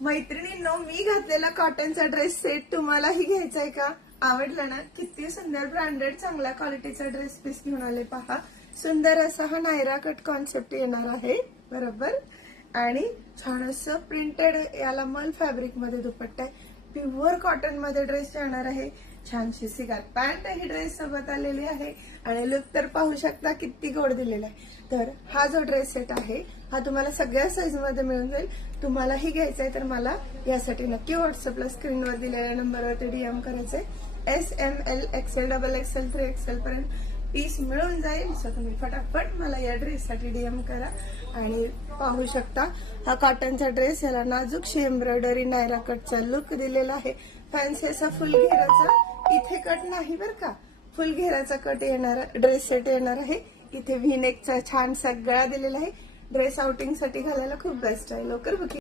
मैत्रिणींनो, मी घातलेला कॉटनचा ड्रेस सेट तुम्हालाही घ्यायचा आहे का? आवडला ना? किती सुंदर ब्रँडेड चांगल्या क्वालिटीचा ड्रेस पीस घेऊन आले पहा. सुंदर असा हा नायरा कट कॉन्सेप्ट येणार आहे, बरोबर. आणि छान असं प्रिंटेड याला मल फॅब्रिक मध्ये दुपट्टा आहे. प्युअर कॉटन मध्ये ड्रेस येणार आहे. छानशी सिगार पॅन्ट ही ड्रेस सोबत आलेली आहे. आणि लुक तर पाहू शकता किती गोड दिलेला आहे. तर हा जो ड्रेस सेट आहे हा तुम्हाला सगळ्या साईज मध्ये मिळून जाईल. तुम्हालाही घ्यायचा आहे तर मला यासाठी नक्की व्हॉट्सअपला स्क्रीनवर दिलेल्या नंबरवरती डीएम करायचंय. SML XL XXL 3XL पर्यंत पीस मिळून जाईल. सो तुम्ही फटाफट मला या ड्रेससाठी डीएम करा. आणि पाहू शकता हा कॉटनचा ड्रेस, याला नाजूकशी एम्ब्रॉयडरी नायरा कटचा लुक दिलेला आहे. फॅन्सी असा फुल घेराचा इथे कट नाही बरं का, फुल घेराचा कट येणार ड्रेस सेट येणार आहे. इथे व्ही नेकचा छान सगळा दिलेला आहे. ड्रेस आउटिंग साठी घालायला खूप बेस्ट आहे. लवकर बुकिंग